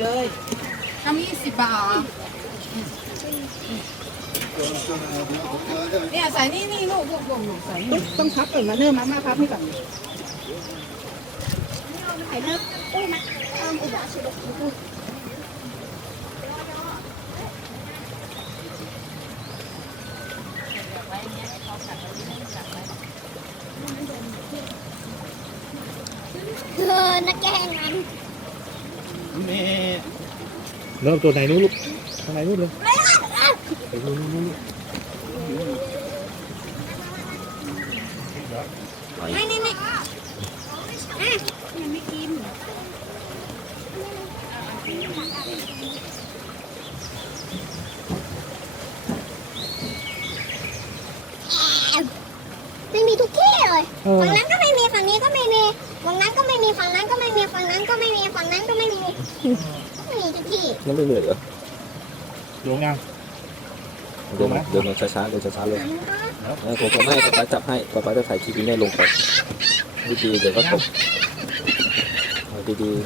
เลยทำยี่สิบบาทเนี่ยใส่นี่นี่ลูกลูกลูกลูกใส่นี่ต้องพับก่อนมาเนิ่มมามาพับให้ก่อนไข่เนื้ออุ้ยมาเอิ่มอุบะชิโดกุเออนักแกล้งมัน เริ่มตัวไหนนู้นลูกทางไหนนู้นเลยไปนู้นนู้นนู้นไม่ไม่ไม่อะยังไม่กินไม่มีทุกที่เลยฝั่งนั้นก็ไม่มีฝั่งนี้ก็ไม่มีฝั่งนั้นก็ไม่มีฝั่งนั้นก็ไม่มีฝั่งนั้นก็ไม่มีฝั่งนั้นก็ไม่มีี่นั่นไม่เหนื่อยเหรอลงยัง เดินมาเดินมาช้าๆเดินช้าๆเลยเออผมจะให้ป๊าจับให้ป๊าป๊าจะถ่ายคลิปนี้ได้ลงไปดีๆเดี๋ยวก็ตกเอาดีๆ